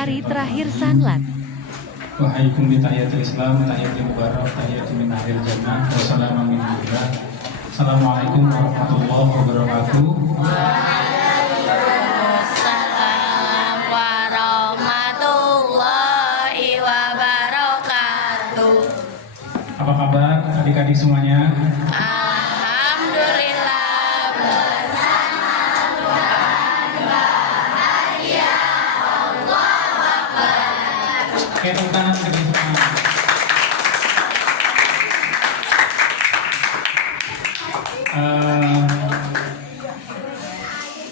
hari terakhir sanlat. Wahaikum bitahiyatul Islam, tahiyatul mubarak, tahiyatul min akhir jannah, wassalamu alaikum. Assalamualaikum warahmatullahi wabarakatuh. Waalaikumsalam warahmatullahi wabarakatuh. Apa kabar adik-adik semuanya? Alhamdulillah bersama Tuhan bahagia Allahu Akbar. Oke, tepuk tangan semua.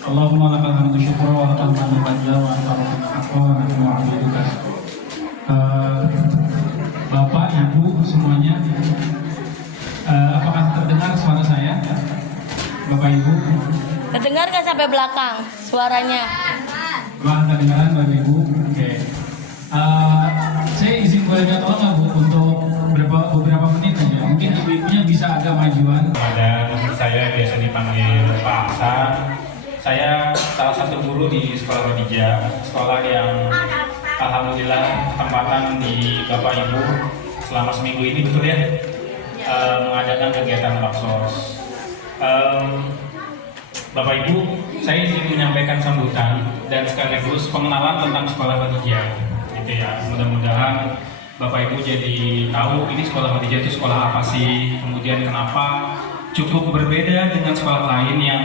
Allahumma lakal hamdu syukra wa lakal hamdu bajla wa anta rabbuna haqqa wa nahnu abiduka. Bapak, Ibu semuanya, apakah terdengar suara saya? Bapak, Ibu? Kedengar nggak sampai belakang suaranya? Wah, kedengaran Bapak Ibu. Oke. Saya izin boleh minta tolong nggak Bu untuk beberapa menit aja. Mungkin ibu-ibunya bisa agak majuan. Dan saya biasa dipanggil Pak Aksa. Saya salah satu guru di sekolah Khadijah, sekolah yang alhamdulillah tempatan di Bapak Ibu selama seminggu ini, betul ya, mengadakan kegiatan baksos. Bapak Ibu, saya ingin menyampaikan sambutan dan sekaligus pengenalan tentang sekolah Khadijah, gitu ya. Mudah-mudahan Bapak Ibu jadi tahu ini sekolah Khadijah itu sekolah apa sih, kemudian kenapa cukup berbeda dengan sekolah lain yang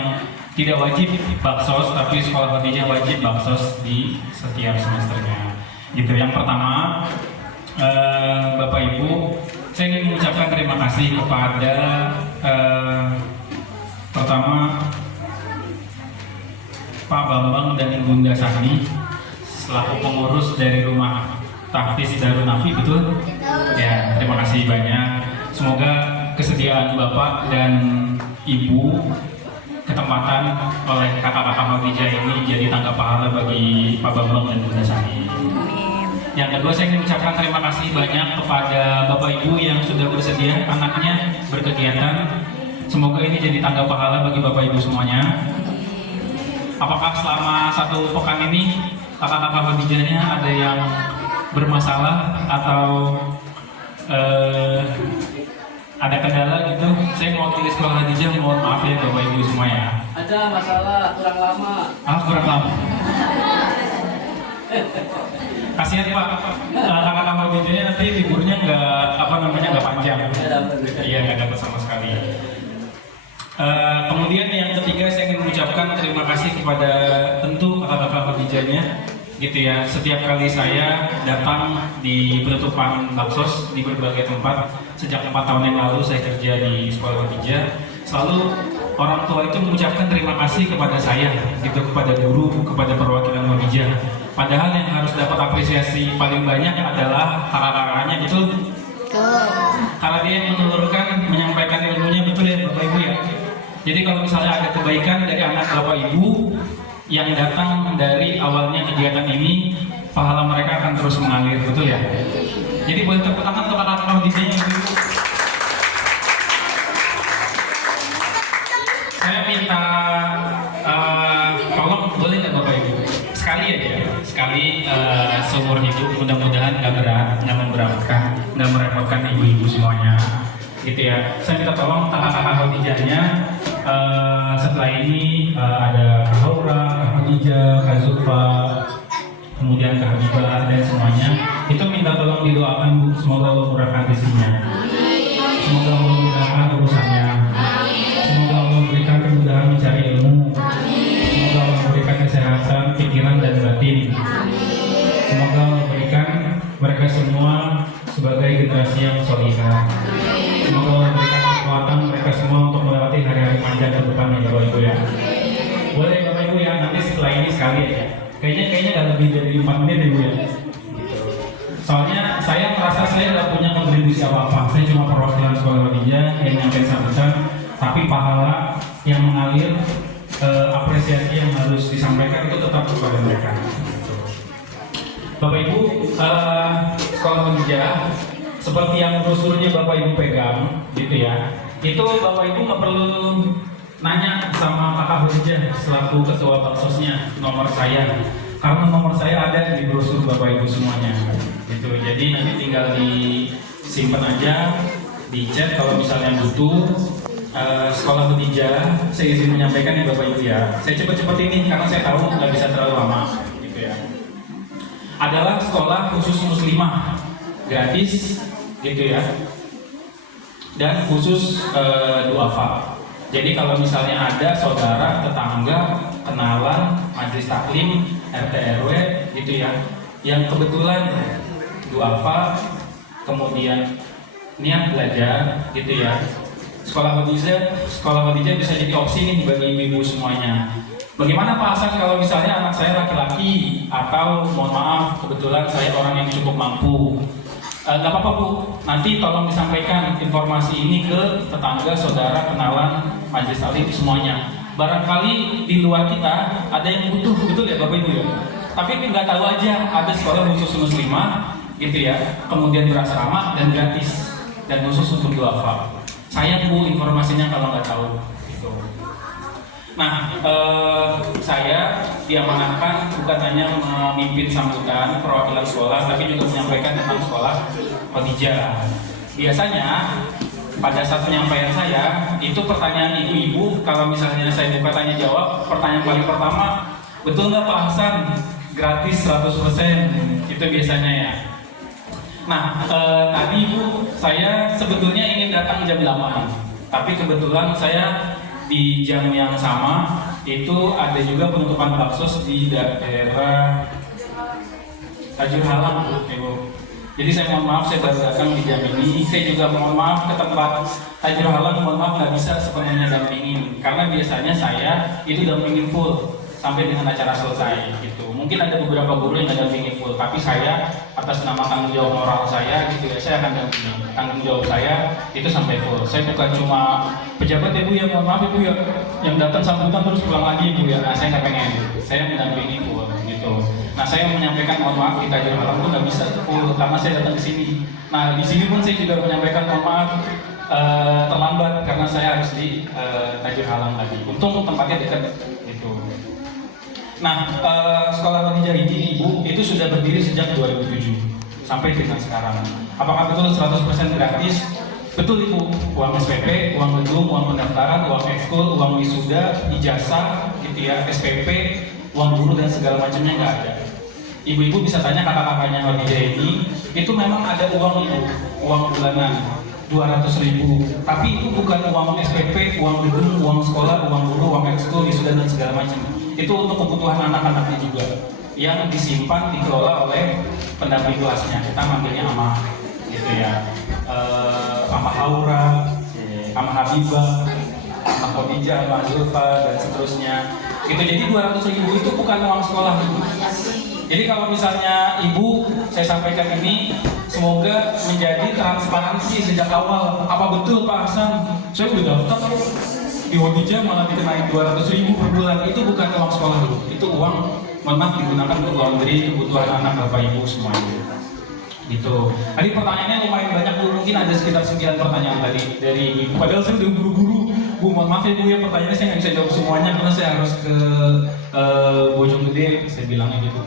tidak wajib baksos, tapi sekolah Khadijah wajib baksos di setiap semesternya. Gitu. Yang pertama, Bapak Ibu, saya ingin mengucapkan terima kasih kepada pertama Pak Bambang dan Bunda Sani selaku pengurus dari rumah Tahfiz Darun Nafi, betul? Ya, terima kasih banyak. Semoga kesediaan Bapak dan Ibu ketempatan oleh kakak-kakak Khadijah ini jadi tangga pahala bagi Pak Bambang dan Bunda Sani. Yang kedua, saya ingin mengucapkan terima kasih banyak kepada Bapak Ibu yang sudah bersedia anaknya berkegiatan. Semoga ini jadi tangga pahala bagi Bapak Ibu semuanya. Apakah selama satu pekan ini kakak-kakak Khadijahnya ada yang bermasalah atau ada kendala gitu? Saya mau tulis sekolah Khadijah, mohon maaf ya Bapak Ibu semua ya. Ada masalah, kurang lama. Kurang lama. Kasihan Pak, kakak-kakak Khadijahnya nanti liburnya nggak panjang. Iya, nggak dapat sama sekali. Kemudian yang ketiga, saya ingin mengucapkan terima kasih kepada tentu kakak-kakak Khadijahnya, gitu ya. Setiap kali saya datang di penutupan baksos di berbagai tempat sejak 4 tahun yang lalu saya kerja di sekolah Khadijah, selalu orang tua itu mengucapkan terima kasih kepada saya, gitu, kepada guru, kepada perwakilan Khadijah. Padahal yang harus dapat apresiasi paling banyak adalah kakak-kakaknya, betul? Karena dia yang menelurkan, menyampaikan ilmunya, betul ya Bapak Ibu ya. Jadi kalau misalnya ada kebaikan dari anak Bapak Ibu yang datang dari awalnya kegiatan ini, pahala mereka akan terus mengalir, betul ya? Jadi boleh tepuk tangan untuk kakak-kakak Khadijahnya, Ibu. Saya minta tolong, boleh nggak Bapak Ibu? Sekali aja, sekali seumur hidup, mudah-mudahan nggak berat, nggak memberatkan, nggak merepotkan ibu-ibu semuanya, gitu ya. Saya minta tolong kakak-kakak Khadijahnya. Setelah ini ada Kak Haura, Kak Khadijah, Kak Zulfa, kemudian Kak Habibah dan semuanya. Itu minta tolong didoakan Bu, semoga Allah murahkan rezekinya, semoga Allah mudahkan urusannya, semoga Allah memberikan kemudahan mencari ilmu, semoga Allah memberikan kesehatan pikiran dan batin, semoga Allah memberikan mereka semua sebagai generasi yang solihah, semoga Allah memberikan kekuatan mereka semua untuk melewati hari-hari panjang ke depannya Bapak Ibu ya. Boleh Bapak Ibu ya, nanti setelah ini sekali ya. Kayaknya nggak lebih dari 4 menit ya Bu ya. Soalnya saya merasa saya nggak punya kontribusi apa-apa. Saya cuma perwakilan sekolah Khadijah yang nyampein sambutan, tapi pahala yang mengalir, apresiasi yang harus disampaikan itu tetap kepada mereka. Bapak Ibu, sekolah Khadijah seperti yang brosurnya Bapak Ibu pegang, gitu ya. Itu Bapak Ibu nggak perlu nanya sama kakak Khadijah selaku ketua baksosnya nomor saya. Karena nomor saya ada di brosur Bapak Ibu semuanya. Gitu. Jadi nanti tinggal disimpan aja, di chat kalau misalnya butuh. Sekolah Khadijah, saya izin menyampaikan ya Bapak Ibu ya. Saya cepat-cepat ini karena saya tahu nggak bisa terlalu lama, gitu ya. Adalah sekolah khusus muslimah, gratis, gitu ya. Dan khusus duafa. Jadi kalau misalnya ada saudara, tetangga, kenalan, majelis taklim, RT RW, gitu ya, yang kebetulan duafa, kemudian niat belajar, gitu ya. Sekolah Khadijah bisa jadi opsi nih bagi ibu-ibu semuanya. Bagaimana Pak Hasan kalau misalnya anak saya laki-laki atau mohon maaf kebetulan saya orang yang cukup mampu? Gak apa-apa Bu, nanti tolong disampaikan informasi ini ke tetangga, saudara, kenalan, majelis taklim semuanya. Barangkali di luar kita ada yang butuh, betul ya Bapak Ibu ya? Tapi nggak tahu aja ada sekolah khusus muslimah, gitu ya. Kemudian berasrama dan gratis dan khusus untuk duafa. Sayang Bu informasinya kalau nggak tahu. Gitu. Nah, saya diamanahkan bukan hanya memimpin sambutan perwakilan sekolah, tapi juga menyampaikan tentang sekolah Khadijah. Biasanya pada saat penyampaian saya, itu pertanyaan ibu-ibu, kalau misalnya saya buka tanya jawab, pertanyaan paling pertama, betul nggak Pak Hasan? Gratis 100%, itu biasanya ya. Nah, tadi Bu, saya sebetulnya ingin datang jam 8, tapi kebetulan saya di jam yang sama itu ada juga penutupan baksos di daerah Tajur Halang, Bu. Jadi saya mohon maaf, saya baru datang di jam ini. Saya juga mohon maaf ke tempat Tajur Halang, mohon maaf nggak bisa sepenuhnya dampingin, karena biasanya saya itu dampingin full sampai dengan acara selesai gitu. Mungkin ada beberapa guru yang nggak dampingin full, tapi saya atas nama tanggung jawab moral saya gitu ya, saya akan dampingi. Tanggung jawab saya itu sampai full. Saya bukan cuma pejabat ya Bu ya, mohon maaf ya Bu ya, yang datang sambutan terus pulang lagi Bu ya. Nah, saya nggak pengen, saya mendampingi full gitu. Nah, saya menyampaikan mohon maaf di Tajur Halang pun nggak bisa full karena saya datang ke sini. Nah, di sini pun saya juga menyampaikan mohon maaf terlambat karena saya harus di Tajur Halang tadi. Untung tempatnya dekat gitu. Nah, sekolah Khadijah ini Ibu itu sudah berdiri sejak 2007 sampai dengan sekarang. Apakah betul 100% gratis? Betul Ibu. Uang SPP, uang gedung, uang pendaftaran, uang ekskul, uang wisuda, ijazah, gitu ya, SPP, uang guru dan segala macamnya nggak ada. Ibu-ibu bisa tanya kakak-kakaknya Khadijah ini, itu memang ada uang Ibu, uang bulanan 200.000, tapi itu bukan uang SPP, uang gedung, uang sekolah, uang guru, uang ekskul, wisuda dan segala macam. Itu untuk kebutuhan anak-anaknya juga yang disimpan dikelola oleh pendamping kelasnya. Kita manggilnya AMA, gitu ya. AMA Haura, AMA Habibah, AMA Khadijah, AMA Zulfa dan seterusnya. Gitu. Jadi 200.000 itu bukan uang sekolah Ibu. Jadi kalau misalnya Ibu, saya sampaikan ini semoga menjadi transparansi sejak awal. Apa betul Pak Hasan? Saya udah daftar di Khadijah malah dikenain 200.000 per bulan. Itu bukan uang sekolah dulu. Itu uang, mohon maaf, digunakan untuk laundry kebutuhan anak Bapak Ibu semuanya. Gitu. Tadi pertanyaannya lumayan banyak Bu. Mungkin ada sekitar 9 pertanyaan tadi dari Ibu. Padahal saya udah buru-buru. Bu, mohon maaf ya Bu ya, pertanyaannya saya nggak bisa jawab semuanya karena saya harus ke Bojonggede, saya bilangnya gitu.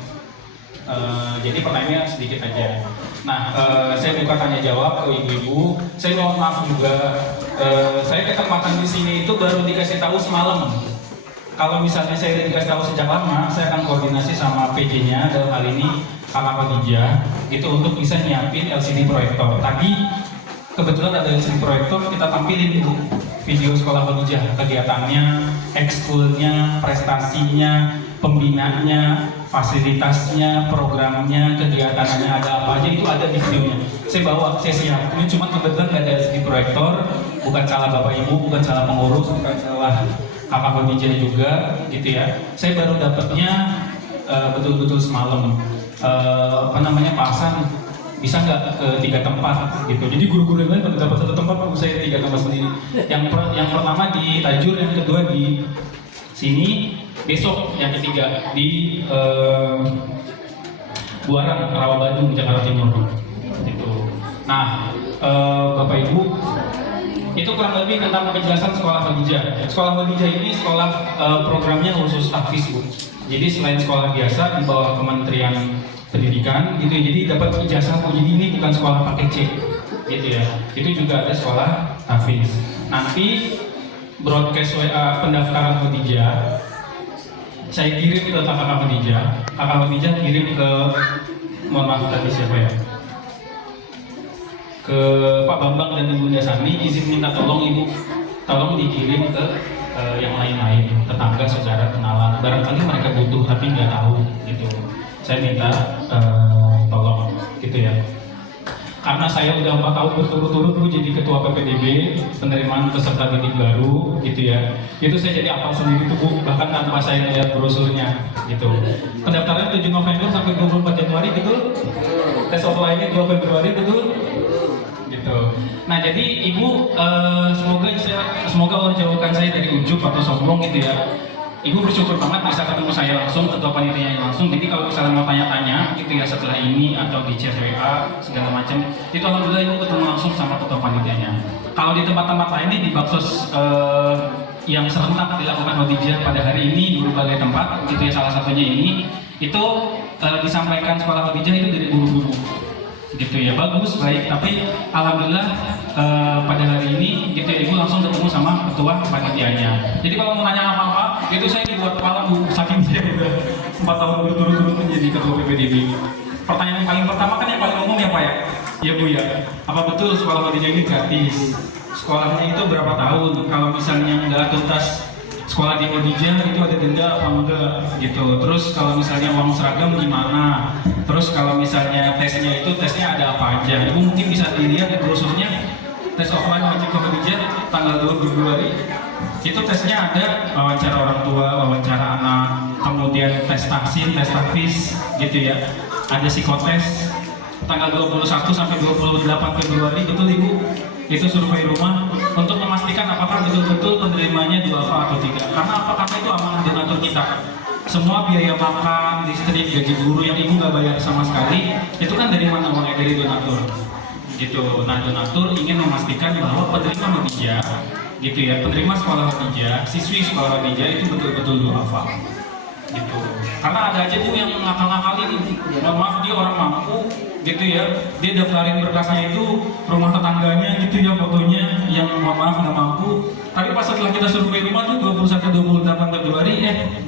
Jadi pertanyaannya sedikit aja. Nah, saya buka tanya jawab ke ibu-ibu. Saya mohon maaf juga, saya ketika makan di sini itu baru dikasih tahu semalam. Kalau misalnya saya udah dikasih tahu sejak lama, saya akan koordinasi sama PJ-nya dalam hal ini Kakak Khadijah, itu untuk bisa nyiapin LCD proyektor. Tadi kebetulan ada LCD proyektor, kita tampilin itu video sekolah Khadijah, kegiatannya, ekskulnya, prestasinya, pembinaannya, fasilitasnya, programnya, kegiatannya ada apa aja, itu ada di videonya. Saya bawa, saya siap. Ini cuma kebetulan nggak ada LCD proyektor, bukan salah Bapak Ibu, bukan salah pengurus, bukan salah Kakak Khadijah juga, gitu ya. Saya baru dapatnya betul-betul semalam. Apa namanya, Pak Hasan bisa nggak ke 3 tempat gitu. Jadi guru-guru yang lain pada dapat 1 tempat, Pak, saya 3 tempat sendiri. Yang pertama di Tajur, yang kedua di sini, besok yang ketiga di Buaran, Rawabadung, Jakarta Timur. Gitu. Nah, Bapak Ibu, itu kurang lebih tentang penjelasan sekolah Khadijah. Sekolah Khadijah ini sekolah programnya khusus tahfiz Bu. Jadi selain sekolah biasa di bawah Kementerian Pendidikan gitu, jadi dapat ijazah Bu. Jadi ini bukan sekolah pakai C gitu ya. Itu juga ada sekolah Hafiz. Nanti broadcast WA pendaftaran Khadijah saya kirim ke kakak Khadijah. Kakak Khadijah kirim ke, mohon maaf tadi siapa ya, ke Pak Bambang dan Bunda Sani, izin minta tolong Ibu, tolong dikirim ke yang lain-lain, tetangga, saudara, kenalan. Barangkali mereka butuh tapi nggak tahu gitu. Saya minta tolong gitu ya. Karena saya udah 4 tahun berturut-turut Bu jadi ketua PPDB, penerimaan peserta didik baru gitu ya. Itu saya jadi apal sendiri tuh Bu, bahkan tanpa saya lihat brosurnya gitu. Pendaftaran 7 November sampai 24 Januari gitu. Tes offline-nya 2 Februari betul. Gitu. Nah jadi Ibu semoga Allah jauhkan saya dari ujub atau sombong gitu ya. Ibu bersyukur banget bisa ketemu saya langsung, ketua panitianya langsung. Jadi kalau misalnya mau tanya-tanya gitu ya setelah ini atau di chat WA segala macam, itu alhamdulillah Ibu ketemu langsung sama ketua panitianya. Kalau di tempat-tempat lain nih di baksos yang serentak dilakukan Khadijah pada hari ini di berbagai tempat gitu ya, salah satunya ini itu disampaikan sekolah Khadijah itu dari guru-guru gitu ya, bagus, baik, tapi alhamdulillah pada hari ini gitu ya Ibu langsung ketemu sama ketua panitianya. Jadi kalau mau nanya apa-apa itu saya dibuat kepala Bu, saking dia udah 4 tahun berturut-turut menjadi ketua PPDB. Pertanyaan yang paling pertama kan yang paling umum ya Pak ya? Ya Bu ya, apa betul sekolah Khadijah ini gratis? Sekolahnya itu berapa tahun? Kalau misalnya nggak tuntas sekolah di Khadijah itu ada denda apa enggak gitu. Terus kalau misalnya uang seragam gimana? Terus kalau misalnya tesnya ada apa aja? Ibu mungkin bisa dilihat di brosurnya, tes offline wajib ke Khadijah tanggal 2 Februari. Itu tesnya ada wawancara orang tua, wawancara anak, kemudian tes taksin, tes tahfiz gitu ya. Ada psikotes tanggal 21 sampai 28 Februari, betul Ibu? Itu survei rumah untuk memastikan apakah betul-betul penerimanya duafa atau tidak. Karena apa? Karena itu amanah donatur kita. Semua biaya makan, listrik, gaji guru yang Ibu nggak bayar sama sekali, itu kan dari mana uangnya? Dari donatur. Gitu. Nah, donatur ingin memastikan bahwa penerima Khadijah, gitu ya, penerima sekolah Khadijah, siswi sekolah Khadijah itu betul-betul duafa. Gitu. Karena ada aja tuh yang ngakal-ngakalin, mohon maaf dia orang mampu, gitu ya, dia daftarin berkasnya itu rumah tetangganya gitu ya, fotonya yang mohon maaf nggak mampu, tapi pas setelah kita survei rumah tuh 21-28 Februari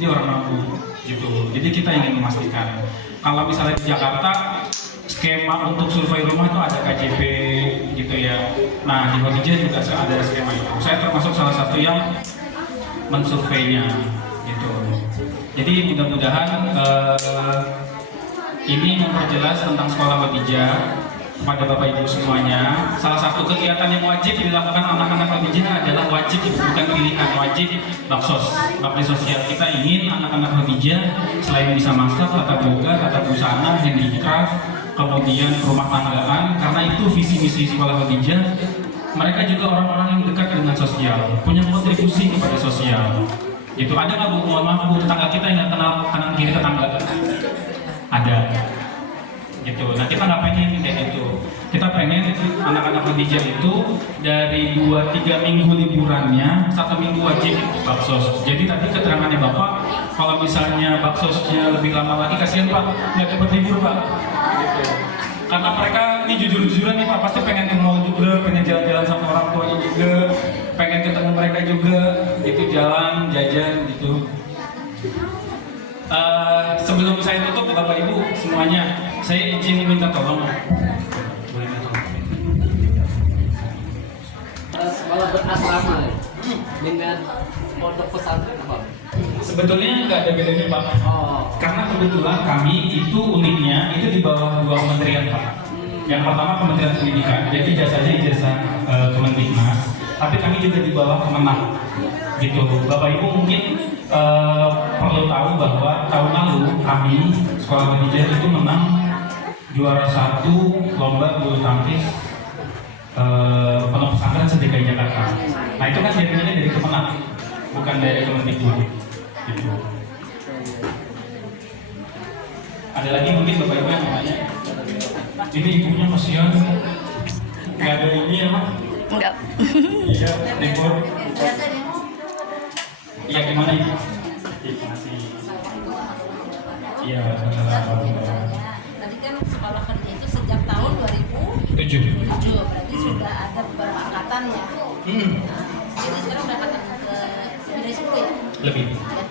dia orang mampu gitu. Jadi kita ingin memastikan kalau misalnya di Jakarta skema untuk survei rumah itu ada KJP gitu ya. Nah di Khadijah juga ada skema itu. Saya termasuk salah satu yang mensurveinya gitu. Jadi mudah-mudahan ini memperjelas tentang sekolah Khadijah pada Bapak Ibu semuanya. Salah satu kegiatan yang wajib dilakukan anak-anak Khadijah adalah wajib, bukan pilihan, wajib baksos, bakti sosial. Kita ingin anak-anak Khadijah selain bisa masak, tata boga, tata busana, handicraft, kemudian rumah tanggaan, karena itu visi misi sekolah Khadijah. Mereka juga orang-orang yang dekat dengan sosial, punya kontribusi kepada sosial. Itu ada nggak Bu? Mohon maaf Bu, tetangga kita yang nggak kenal kanan kiri tetangga? Ada gitu. Nah kita nggak pengen kayak gitu. Kita pengen anak-anak Khadijah itu dari 2-3 minggu liburannya 1 minggu wajib baksos. Jadi tadi keterangannya Bapak, kalau misalnya baksosnya lebih lama lagi kasihan Pak, nggak dapat libur Pak gitu. Karena mereka ini jujur-jujuran nih Pak, pasti pengen ke mall juga, pengen jalan-jalan sama orang tuanya juga, pengen ketemu mereka juga gitu, jalan, jajan gitu. Sebelum saya tutup Bapak Ibu semuanya, saya izin minta tolong. Sekolah berasrama dengan pondok pesantren apa? Sebetulnya nggak ada bedanya Pak. Oh. Karena kebetulan kami itu uniknya itu di bawah 2 kementerian Pak. Yang pertama Kementerian Pendidikan, jadi jasanya ijazah Kemendiknas, tapi kami juga di bawah Kemenang. Gitu. Bapak Ibu mungkin perlu tahu bahwa tahun lalu kami sekolah Khadijah itu menang juara 1 lomba bulu tangkis pondok pesantren se-DKI Jakarta. Nah itu kan jadinya dari Kemenang, bukan dari Kemendikbud. Gitu. Ada lagi mungkin Bapak Ibu yang mau tanya? Ini ibunya kasihan, nggak ada ini ya Pak? Enggak. Iya, libur. Iya gimana Ibu? Terima kasih. Iya, Tadi kan sekolah kerja itu sejak tahun 2007, 7. berarti sudah ada beberapa angkatan ya. Nah, jadi sekarang udah angkatan ke dari 10 ya. Lebih. Ya.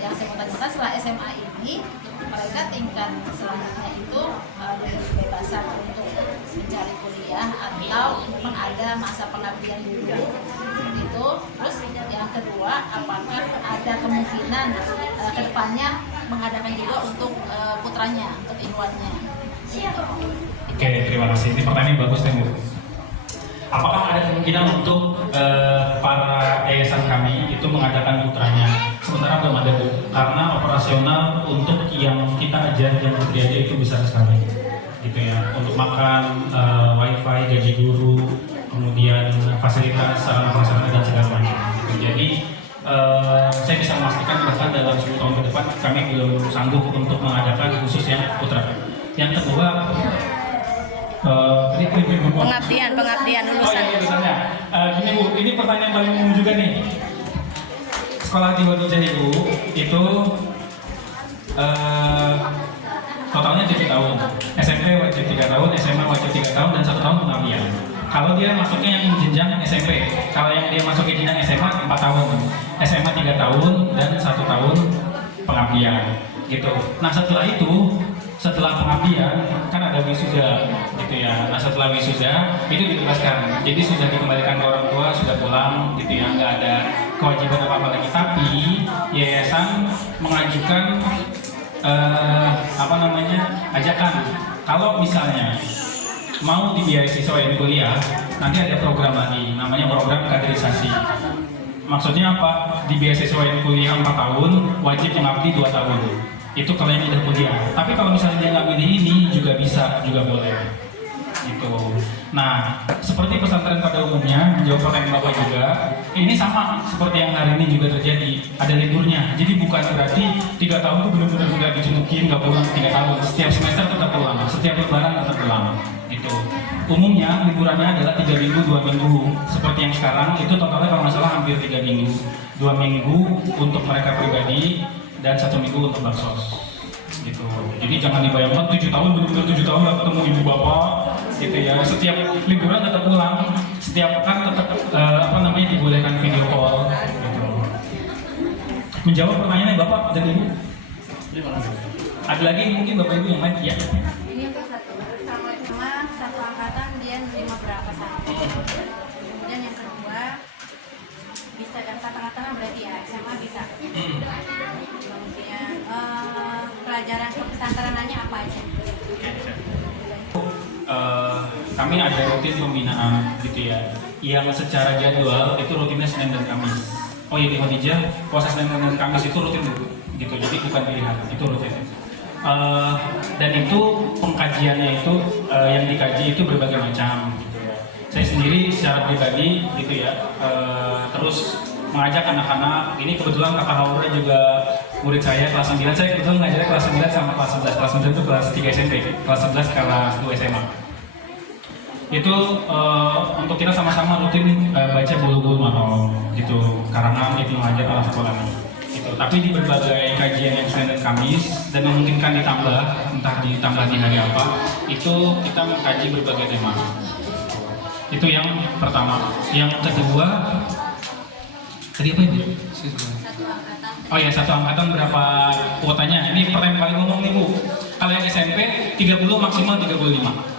Yang saya mau tanyakan setelah SMA ini, mereka tingkat selanjutnya itu diberi kebebasan untuk mencari kuliah atau memang ada masa pengabdian dulu itu. Terus yang kedua, apakah ada kemungkinan kedepannya mengadakan juga untuk putranya, untuk Ikhwannya? Oke, terima kasih. Ini pertanyaan bagus, Temu. Apakah ada kemungkinan untuk para yayasan kami itu mengadakan putranya? Sementara belum ada, Bu. Karena operasional untuk yang kita ajar yang putri aja itu besar sekali, gitu ya. Untuk makan, wifi, gaji guru, kemudian fasilitas sarana prasarana dan segala macam. Gitu. Jadi saya bisa memastikan bahkan dalam 10 tahun ke depan kami belum sanggup untuk mengadakan khusus yang putra. Yang kedua, Pengabdian lulusan. Oh iya, lulusannya. Gini Bu, ini pertanyaan paling umum juga nih. Sekolah di Wadijah Ibu itu totalnya 7 tahun. SMP wajib 3 tahun, SMA wajib 3 tahun, dan 1 tahun pengabdian. Kalau dia masuknya yang jenjang SMP, kalau yang dia masuk ke jenjang SMA 4 tahun, SMA 3 tahun, dan 1 tahun pengabdian. Gitu. Nah setelah itu, setelah pengabdian kan ada wisuda, gitu ya. Nah setelah wisuda itu dibebaskan, jadi sudah dikembalikan ke orang tua, sudah pulang, gitu ya, nggak ada kewajiban apa-apa lagi. Tapi yayasan mengajukan ajakan kalau misalnya mau dibiayai siswain kuliah, nanti ada program lagi, namanya program kaderisasi. Maksudnya apa? Dibiayai siswain kuliah 4 tahun, wajib mengabdi 2 tahun. Itu kalau yang udah kuliah. Tapi kalau misalnya dia nggak pilih ini juga bisa, juga boleh. Gitu. Nah, seperti pesantren pada umumnya, jawab pertanyaan Bapak juga, ini sama seperti yang hari ini juga terjadi, ada liburnya. Jadi bukan berarti 3 tahun itu benar-benar nggak dijenukin, nggak pulang 3 tahun. Setiap semester tetap pulang, setiap lebaran tetap pulang. Gitu. Umumnya liburannya adalah 3 minggu, 2 minggu. Seperti yang sekarang, itu totalnya kalau nggak salah hampir 3 minggu. 2 minggu untuk mereka pribadi, dan 1 minggu untuk baksos. Gitu. Jadi jangan dibayangkan 7 tahun, benar-benar 7 tahun nggak ketemu ibu bapak, gitu ya. Setiap liburan tetap pulang, setiap pekan tetap dibolehkan video call. Gitu. Menjawab pertanyaannya bapak dan ibu. Ada lagi mungkin bapak ibu yang lain? Ya. Ini yang satu, sama satu angkatan dia nerima berapa satu. Kemudian yang kedua bisa dan kata-kata berarti ya SMA bisa. Kemudian pelajaran kepesantrenannya apa aja? Kami ada rutin pembinaan gitu ya, yang secara jadwal itu rutinnya Senin dan Kamis. Oh iya, di Wadijah puasa Senin dan Kamis itu rutin gitu, jadi bukan pilihan, itu rutin. Dan itu pengkajiannya itu yang dikaji itu berbagai macam gitu ya. Saya sendiri secara pribadi gitu ya, terus mengajak anak-anak. Ini kebetulan Kakak Haura juga murid saya kelas 9. Saya kebetulan ngajarnya kelas 9 sama kelas 11. Kelas 9 itu kelas 3 SMP, kelas 11 kelas 2 SMA. Itu untuk kita sama-sama rutin baca Bulughul Maram gitu, karangan Ibnu Hajar al-Asqalani gitu. Tapi di berbagai kajian yang Senin dan Kamis dan memungkinkan ditambah, entah ditambah di hari apa, itu kita mengkaji berbagai tema. Itu yang pertama. Yang kedua, tadi apa ini? Oh ya, satu angkatan berapa kuotanya? Ini pertanyaan paling umum nih Bu. Kalau yang SMP 30 maksimal 35.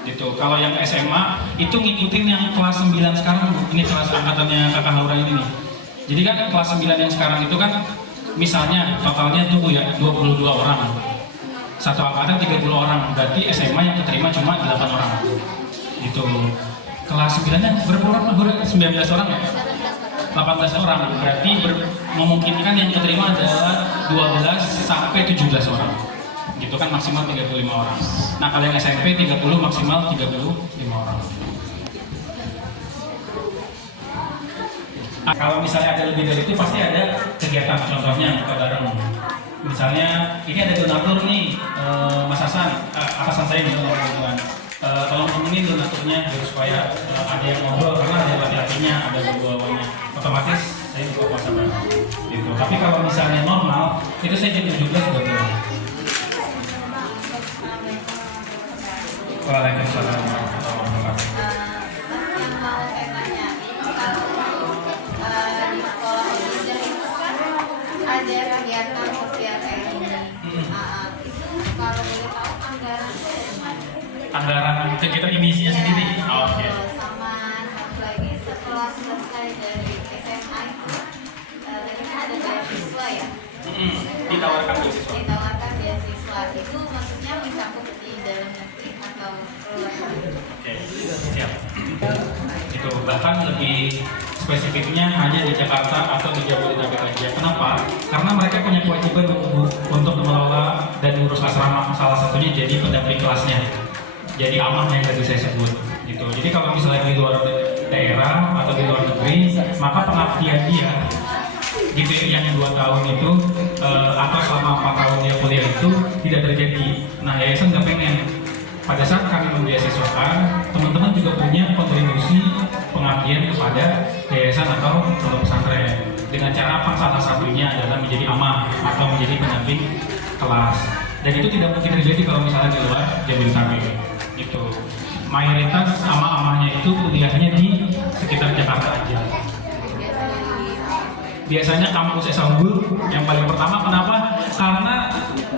Gitu. Kalau yang SMA itu ngikutin yang kelas 9 sekarang. Ini kelas angkatannya Kakak Haura ini nih. Jadi kan kelas 9 yang sekarang itu kan misalnya totalnya tuh ya 22 orang. Satu angkatan 30 orang. Berarti SMA yang diterima cuma 8 orang. Gitu. Kelas 9-nya berapa orang? 19 orang ya? 18 orang. Berarti memungkinkan yang diterima adalah 12 sampai 17 orang. Gitu kan, maksimal 35 orang. Nah kalau yang SMP 30 maksimal 35 orang. Nah, kalau misalnya ada lebih dari itu pasti ada kegiatan, contohnya buka bareng. Misalnya ini ada donatur nih, Mas Hasan, atasan saya di dalam tolong temenin donaturnya biar supaya ada yang ngobrol, karena ada laki-lakinya, ada bawaannya. Otomatis saya buka puasa bareng. Gitu. Tapi kalau misalnya normal itu saya jam 17 sudah pulang. Waalaikumsalam warahmatullahi wabarakatuh. Yang mau saya tanyain, kalau di sekolah Indonesia itu kan ada kegiatan sosial kayak ini. Itu kalau boleh tahu anggaran itu dari mana? Anggaran kegiatan emisinya sendiri. Oke. Sama satu lagi setelah selesai dari SMA itu tadi kan ada beasiswa ya. Ditawarkan beasiswa. Ditawarkan beasiswa itu maksudnya mencakup di dalam negeri atau luar negeri? Oke, siap. Itu bahkan lebih spesifiknya hanya di Jakarta atau di Jabodetabek aja. Kenapa? Karena mereka punya kewajiban untuk mengelola dan mengurus asrama. Salah satunya jadi pendamping kelasnya. Jadi aman yang tadi saya sebut. Gitu. Jadi kalau misalnya di luar daerah atau di luar negeri, maka pengabdian dia gitu yang 2 tahun itu atau selama 4 tahun dia kuliah itu tidak terjadi. Nah, yayasan nggak pengen. Pada saat kami membeasiswakan, teman-teman juga punya kontribusi pengabdian kepada yayasan atau pondok pesantren. Dengan cara apa? Salah satunya adalah menjadi amah atau menjadi pendamping kelas. Dan itu tidak mungkin terjadi kalau misalnya di luar Jabodetabek. Gitu. Mayoritas amah-amahnya itu kuliahnya di sekitar Jakarta aja. Biasanya kampus Esa Unggul yang paling pertama. Kenapa? Karena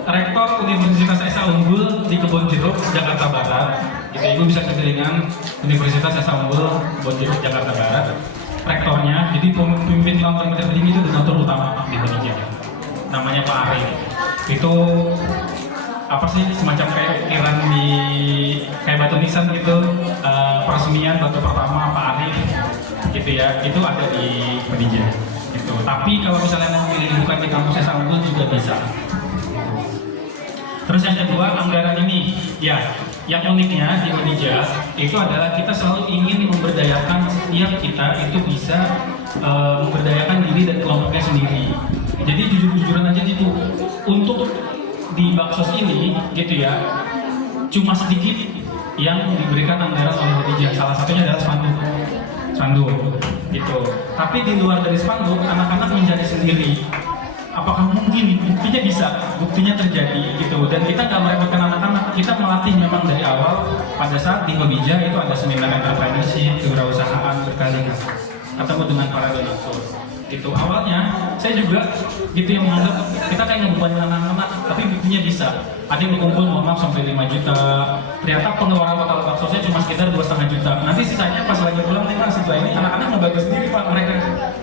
rektor Universitas Esa Unggul di Kebonjeruk, Jakarta Barat. Gitu, ibu bisa kegelingan Universitas Esa Unggul, Kebonjeruk, Jakarta Barat. Rektornya, jadi pemimpin kelompok tertinggi itu donatur utama di Indonesia. Namanya Pak Ari. Itu apa sih, semacam kayak ukiran di kayak batu nisan gitu, peresmian batu pertama Pak Arif gitu ya, itu ada di Khadijah gitu. Tapi kalau misalnya mau pilih bukan di kampus Esa Unggul juga bisa. Terus yang kedua, anggaran ini ya, yang uniknya di Khadijah itu adalah kita selalu ingin memberdayakan setiap kita itu bisa memberdayakan diri dan kelompoknya sendiri. Jadi jujur-jujuran aja gitu, untuk di Baksos ini gitu ya, cuma sedikit yang diberikan anggaran oleh Khadijah. Salah satunya adalah spanduk gitu. Tapi di luar dari spanduk, anak-anak mencari sendiri. Apakah mungkin? Buktinya bisa, buktinya terjadi gitu. Dan kita nggak merepotkan anak-anak, kita melatih memang dari awal. Pada saat di Khadijah itu ada seminar entrepreneurship, kewirausahaan berkali ketemu dengan para donatur. Gitu. Awalnya saya juga gitu yang menganggap kita kayak ngebebanin anak-anak, tapi buktinya bisa. Ada yang berkumpul mohon maaf sampai 5 juta. Ternyata pengeluaran total baksosnya cuma sekitar 2,5 juta. Nanti sisanya pas lagi pulang nih Pak, setelah ini anak-anak ngebagi sendiri Pak, mereka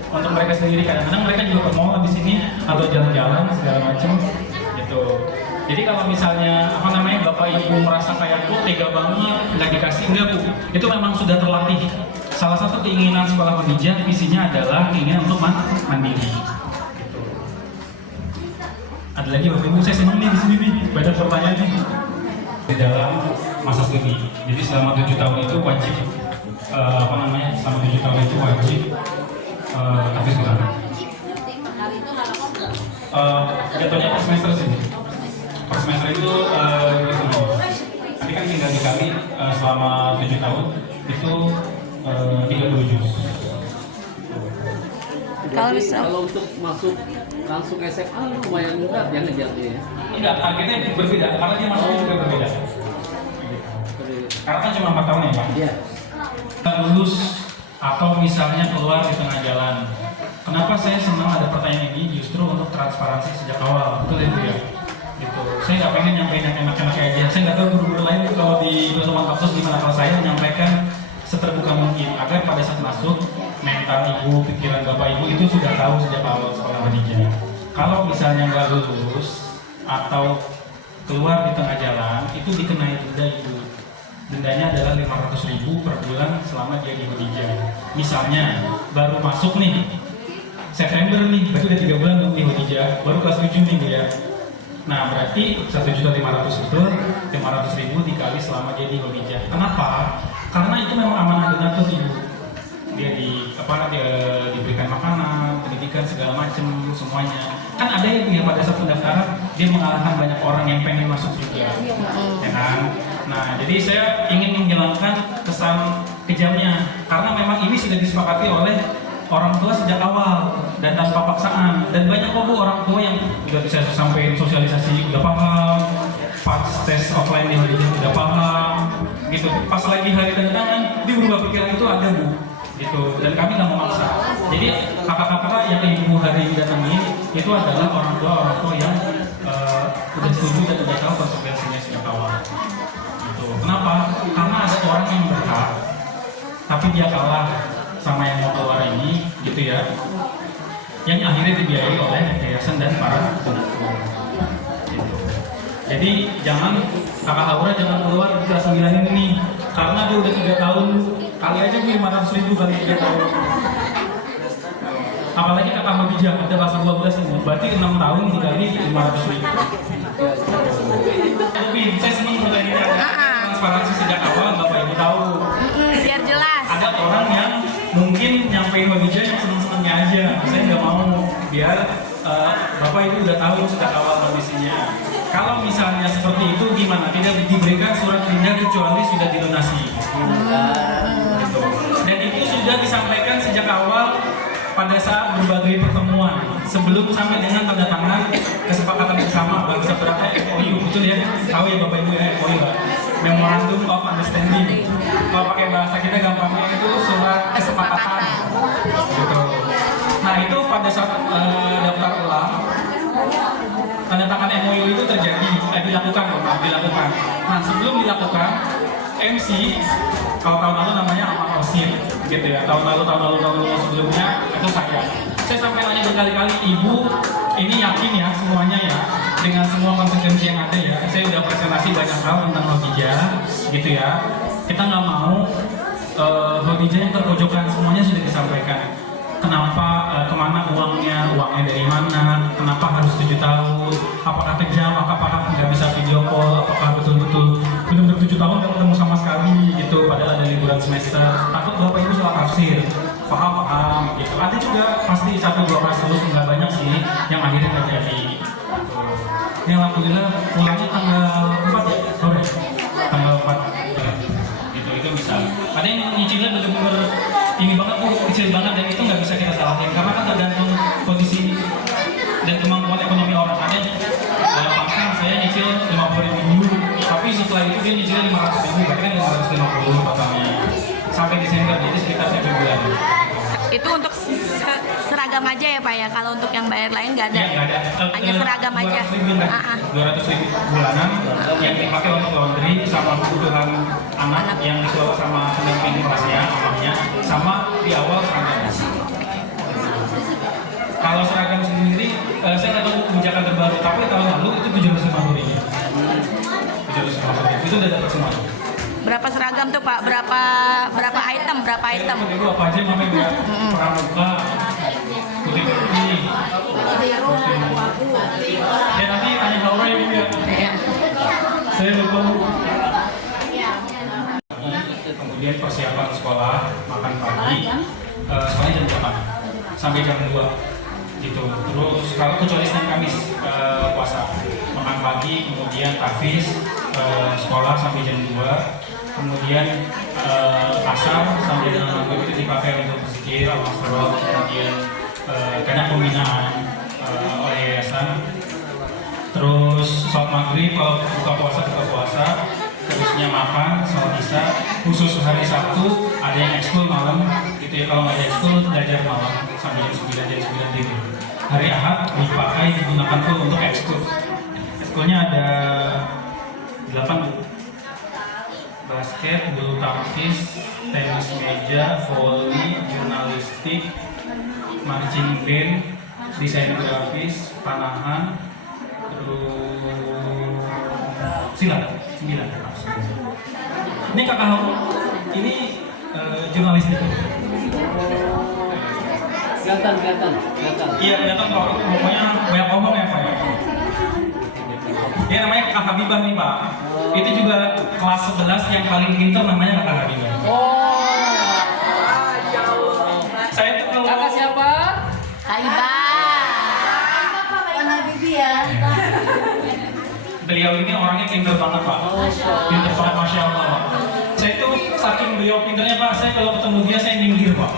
untuk mereka sendiri. Kadang-kadang mereka juga ke mall di sini atau jalan-jalan segala macam gitu. Jadi kalau misalnya apa namanya bapak ibu merasa kayak kok tega banget nggak dikasih, enggak Bu, itu memang sudah terlatih. Salah satu keinginan sekolah Khadijah visinya adalah keinginan untuk mandiri. Gitu. Ada lagi Bapak Ibu, saya senang nih di sini nih, banyak pertanyaan nih. Di dalam masa studi, jadi selama 7 tahun itu wajib selama 7 tahun itu wajib tahfiz Quran. Jatuhnya per semester sih. Per semester itu nanti kan tinggal dikali selama 7 tahun itu 30 juz. Kalau untuk masuk langsung SMA lumayan berat ya ngejarnya ya. Enggak, targetnya berbeda karena dia masuknya juga berbeda. Karena kan cuma 4 tahun ya Pak. Iya. Kita lulus atau misalnya keluar di tengah jalan. Kenapa saya senang ada pertanyaan ini? Justru untuk transparansi sejak awal, betul ya Bu ya? Gitu. Saya nggak pengen nyampein yang enak-enak aja. Saya nggak tahu guru-guru lain kalau di Teman Kapsos gimana, kalau saya menyampaikan seterbuka mungkin agar pada saat masuk mental ibu, pikiran bapak ibu itu sudah tahu sejak awal sekolah Khadijah. Kalau misalnya nggak lulus atau keluar di tengah jalan itu dikenai denda ibu. Dendanya adalah 500.000 per bulan selama dia di Khadijah. Misalnya baru masuk nih September nih, berarti udah 3 bulan di Khadijah, baru kelas 7 nih Bu ya. Nah berarti 1.500.000 itu 500.000 dikali selama dia di Khadijah. Kenapa? Karena itu memang amanah donatur ibu. Dia diberikan makanan, pendidikan segala macam semuanya. Kan ada yang pada saat pendaftaran dia mengalahkan banyak orang yang pengen masuk juga, ya kan? Nah jadi saya ingin menghilangkan kesan kejamnya karena memang ini sudah disepakati oleh orang tua sejak awal dan tanpa paksaan. Dan banyak kok Bu orang tua yang udah bisa sampaikan sosialisasi udah paham, pas tes offline dia udah paham. gitu. Pas lagi hari tanda tangan, dia berubah pikiran itu ada Bu, gitu. Dan kami nggak memaksa. Jadi kakak-kakak yang ibu hari ini datangi itu adalah orang tua yang udah setuju dan udah tahu konsekuensinya sejak awal. Gitu. Kenapa? Karena ada orang yang berhak, tapi dia kalah sama yang mau keluar ini, gitu ya. Yang akhirnya dibiayai oleh yayasan dan para donatur. Gitu. Jadi jangan kakak Haura jangan keluar di kelas 9 ini karena dia udah 3 tahun, kali aja 500.000 kali 3 tahun. Apalagi kakak Khadijah ada kelas 12 ini, berarti 6 tahun dikali 500.000. Tapi saya senang bertanya transparansi sejak awal, Bapak Ibu tahu. Biar jelas. Ada orang yang mungkin nyampein Khadijah yang seneng-senengnya aja, saya nggak mau, biar Bapak Ibu udah tahu sejak awal kondisinya. Kalau misalnya seperti itu gimana? Tidak diberikan surat pindah kecuali sudah dilunasi. Gitu. Dan itu sudah disampaikan sejak awal pada saat berbagai pertemuan sebelum sampai dengan tanda tangan kesepakatan bersama bangsa berapa MOU, betul ya? Tahu ya Bapak Ibu ya MOU, Memorandum of Understanding. Kalau pakai bahasa kita gampangnya itu surat kesepakatan. Gitu. Nah itu pada saat daftar ulang tanda tangan MOU itu terjadi, dilakukan. Nah sebelum dilakukan, MC kalau tahun lalu namanya Amal Osin, gitu ya. Tahun lalu sebelumnya itu saya sampai nanya berkali-kali, Ibu ini yakin ya semuanya ya dengan semua konsekuensi yang ada ya. Saya udah presentasi banyak hal tentang Khadijah, gitu ya. Kita nggak mau Khadijah yang terpojokan, semuanya sudah disampaikan. Kenapa, kemana uangnya dari mana, kenapa harus 7 tahun, apakah kejam, apakah nggak bisa video call, apakah betul-betul benar-benar 7 tahun nggak ketemu sama sekali gitu, padahal ada liburan semester. Takut Bapak Ibu salah tafsir, paham gitu. Ada juga pasti 1-2 kasus, nggak banyak sih yang akhirnya terjadi. Ini alhamdulillah pulangnya tanggal 4 ya, sore, tanggal 4 gitu, itu bisa. Ada yang nyicilnya benar-benar ini banget tuh, kecil banget, dan itu nggak bisa kita salahin karena kan tergantung kondisi dan kemampuan ekonomi orang. Ada pasang saya nyicil 50.000 dulu, tapi setelah itu dia nyicil 500.000, berarti kan 550 totalnya sampai Desember, jadi sekitar 1 bulan. Itu untuk seragam aja ya Pak ya, kalau untuk yang bayar lain nggak ada? Ya, nggak ada. Hanya seragam aja? 200.000 bulanan yang dipakai untuk laundry sama kebutuhan anak yang dikelola sama pendamping kelasnya, mamanya, sama di awal seragam. Kalau seragam sendiri, saya nggak tahu kebijakan terbaru, tapi tahun lalu itu 750.000. 750.000 itu udah dapat semua. Berapa seragam tuh Pak? Berapa item? Itu apa aja namanya ya? Pramuka, putih putih. Ya nanti tanya Haura ya Bu ya. Saya lupa. Kemudian persiapan sekolah, makan pagi, sekolahnya jam 8 sampai jam 2 gitu. Terus kalau kecuali Senin Kamis puasa, makan pagi, kemudian tahfiz, sekolah sampai jam 2. Kemudian asar sampai dengan maghrib itu dipakai untuk berzikir, al-masrah, kemudian kadang pembinaan oleh yayasan. Terus sholat maghrib, kalau buka puasa, terusnya makan, sholat isya. Khusus hari Sabtu ada yang ekskul malam, gitu ya. Kalau nggak ada ekskul belajar malam sampai jam 9 tidur. Hari Ahad dipakai digunakan full untuk ekskul. Ekskulnya ada 8 basket, bulu tangkis, tenis meja, volley, jurnalistik, marching band, desain grafis, panahan, terus silat 9. Ini kakak Haura, ini jurnalistik. Kelihatan. Iya kelihatan kok, pokoknya banyak ngomong ya Pak. Dia namanya Kak Habibah nih Pak. Itu juga kelas 11 yang paling pintar, namanya Kak Habibah. Saya tuh kalau Kakak siapa? Kaiba. beliau ini orangnya pintar banget Pak. Pintar banget, Masya Allah Pak. Saya tuh saking beliau pintarnya Pak, saya kalau ketemu dia saya minggir Pak.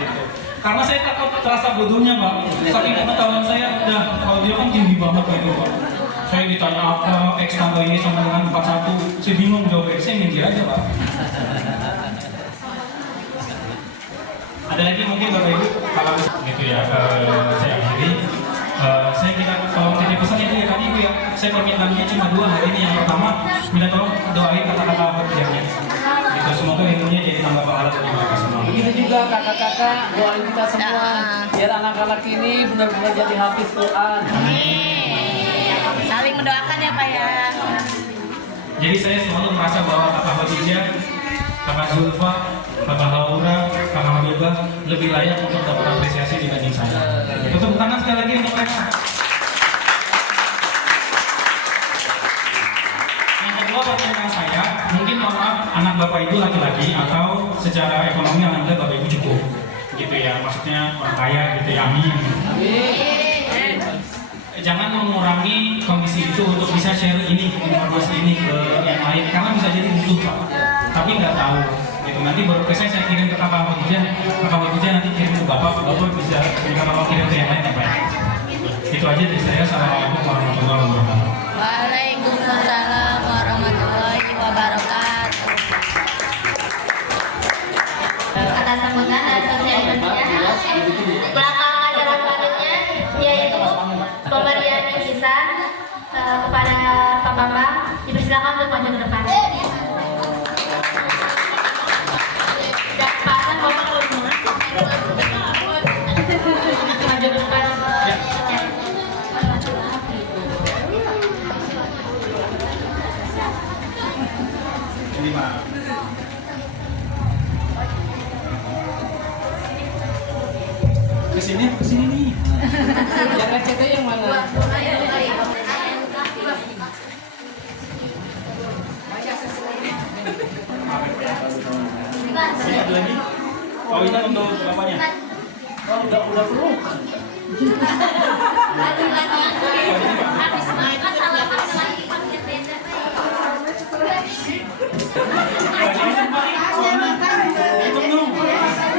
Gitu. Karena saya takut terasa bodohnya Pak. Saking pengetahuan saya udah, kalau dia kan tinggi banget gitu Pak. Saya ditanya apa, X tambah ini sama dengan 41, saya bingung jawabnya, saya minggir aja Pak. Ada lagi mungkin Bapak Ibu, kalau gitu ya, saya akhiri. Saya minta tolong titip pesan itu ya tadi Ibu ya, saya permintaannya cuma 2 hari ini. Yang pertama, minta tolong doain kata-kata kerjanya. Itu semoga ilmunya jadi tambah pahala bagi mereka semua. Begitu juga kakak-kakak, doain kita semua biar anak-anak ini benar-benar jadi hafiz Quran. Saling mendoakan ya Pak ya. Jadi saya selalu merasa bahwa Kakak Khadijah, Kakak Zulfa, Kakak Laura, Kakak Habibah lebih layak untuk dapat apresiasi dibanding saya. Tepuk tangan sekali lagi untuk mereka. Yang kedua pertanyaan saya, mungkin mohon maaf anak Bapak Ibu laki-laki atau secara ekonomi alhamdulillah Bapak Ibu cukup. Gitu ya, maksudnya orang kaya gitu ya, amin. Jangan mengurangi kondisi itu untuk bisa share ini informasi ini ke yang lain karena bisa jadi butuh Pak, tapi nggak tahu gitu. Nanti baru saya kirim ke Kakak Khadijah nanti kirim ke Bapak bisa Bapak kirim ke yang lain ya Pak. Itu aja dari saya. Assalamualaikum warahmatullahi wabarakatuh. Waalaikumsalam warahmatullahi wabarakatuh. Atas sambutan dan sosialisasinya, belakang acara selanjutnya yaitu pemberian bingkisan kepada Pak Bambang. Dipersilakan untuk maju ke depan. Dan Pak Hasan Bapak maju ke depan. Ini Pak. Kesini nih. Yang RCT yang mana? Ini ada lagi. Oh ini untuk bapaknya. Oh, udah perlu. Habis makan salaman dengan ikan beda.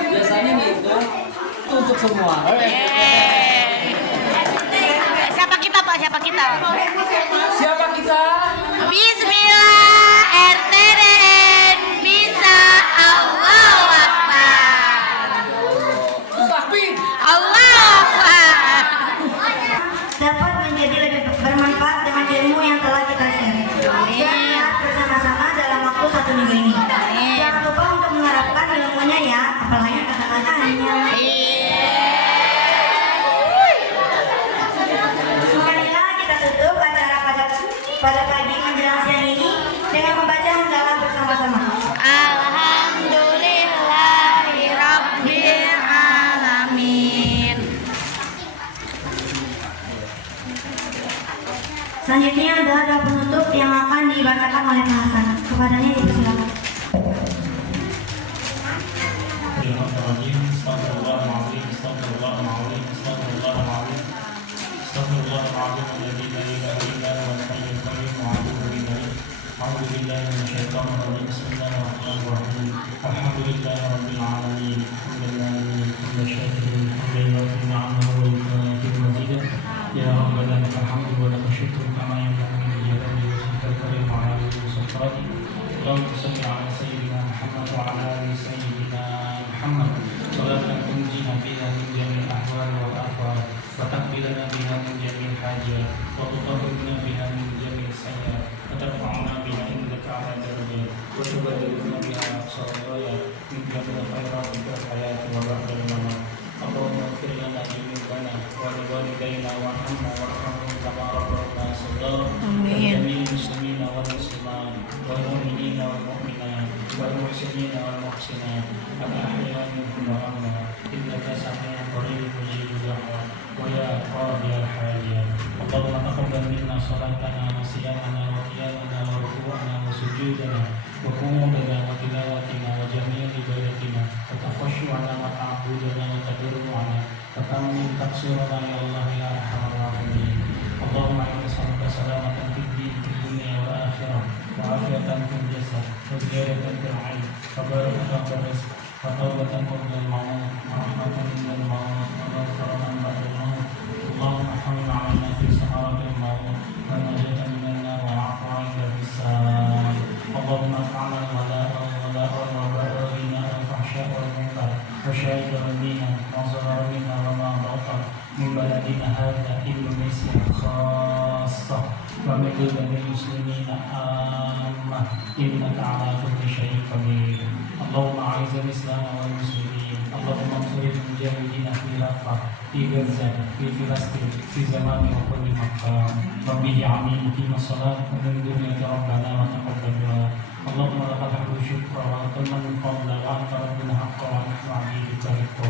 Biasanya nih itu untuk semua. Siapa kita Pak? Siapa kita? Siapa kita? Bismillah RTDN bisa Allahu Akbar. Takbir. Allahu Akbar. Dapat menjadi lebih bermanfaat dengan ilmu yang telah kita share. Dan lihat bersama-sama dalam waktu 1 minggu ini. Jangan lupa untuk menerapkan ilmunya ya, apalagi kata-katanya. Marilah kita tutup acara pada pagi menjelang siang ini dengan membaca hamdalah bersama-sama. Alhamdulillahirabbil alamin. Selanjutnya adalah doa penutup yang akan dibacakan oleh Pak Hasan. Kepadanya dipersilakan. Ya Rabbana lakal hamdu wa lakal syukru kama yanbaghi li jalali wajhikal karim wa ala alihi wa sahbihi. Allahumma shalli ala sayyidina Muhammad wa ala ali sayyidina Muhammad. Salatan tunjina biha min jami'il ahwal wal afwal wa taqbilana biha min jami'il hajat wa tutahhirna biha min jami'is sayyi'at wa tarfa'una biha indaka ala darajat wa tubaddiluna biha aqsal ghayat min jami'il khairat fil hayati wa ba'dal mamat. Allahumma ighfir lana dzunubana wa li walidayna warhamna warhamhum kama rabbayana shaghira. Amin. Muslimina wal muslimat wal mu'minina wal mu'minat wal muhsinina wal muhsinat al ahya'i minhum wa amwat innaka sami'un qaribun mujibud da'wat wa ya qadiyal hajat. Allahumma taqabbal minna salatana wa siyamana wa qiyamana wa ruku'ana wa sujudana wa qunutana wa tilawatina wa jami'a ibadatina wa takhashshu'ana wa ta'budana wa tadurru'ana wa tammin taqsirana ya Allah ya arhamar rahimin. Allahumma inna nas'aluka salamatan fid din fid dunya wal akhirah wa afiyatan fil jasad wa ziyadatan fil 'ilm wa barakatan fil rizq wa tawbatan qabla al-maut wa rahmatan inda al-maut wa maghfiratan ba'da al-maut. Allahumma hamil 'alaina fi saharatil maut wa ومن جميع المسلمين عامة إنك على كل شيء قدير. اللهم أعز الإسلام والمسلمين، اللهم انصر المجاهدين في رفح، في غزة، في فلسطين، في زمان وكل مكان. رب اجعلني مقيم الصلاة ومن ذرية ربنا وتقبل دعاء. اللهم لك الحمد والشكر وأنت من فضل وأنت ربنا حق ونحن عبيدك رقا.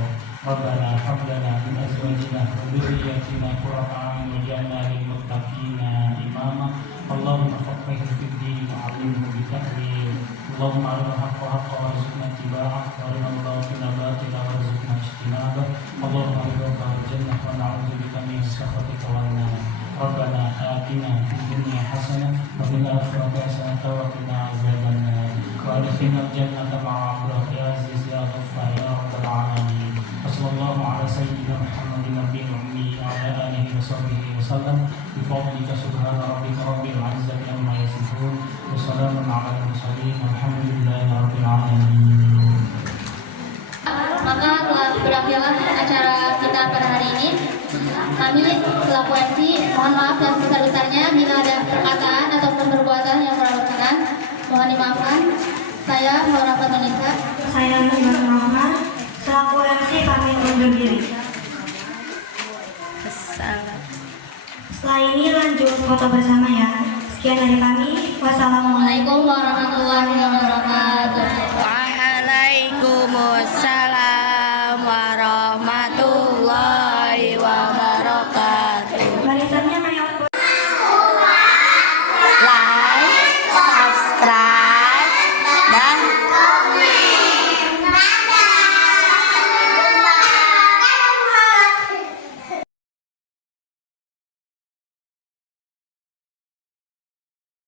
ربنا هب لنا من أزواجنا وذرياتنا قرة أعين واجعلنا للمتقين إماما. اللهم فقهه في الدين وعلمه بالتأويل. اللهم أرنا الحق حقا وارزقنا اتباعه وأرنا الباطل باطلا وارزقنا اجتنابه. اللهم ارزقنا الجنة ونعوذ بك من سخطك والنار. ربنا آتنا في الدنيا حسنة وفي الآخرة حسنة وقنا عذاب النار وأدخلنا الجنة مع أبرار يا عزيز يا غفار يا رب العالمين. وصلى الله على سيدنا محمد النبي الأمي وعلى آله وصحبه وسلم بفضلك سبحان ربك رب العزة عما يصفون وسلام على المرسلين والحمد لله رب العالمين. Maka telah berakhirlah acara kita pada hari ini. Kami selaku MC mohon maaf yang sebesar-besarnya bila ada perkataan ataupun perbuatan yang kurang berkenan. Mohon dimaafkan. Saya Muhammad Rahmanisa. Saya Nurul Rahman, selaku MC pamit undur diri. Setelah ini lanjut foto bersama ya. Sekian dari kami. Wassalamualaikum Waalaikumsalam warahmatullahi wabarakatuh.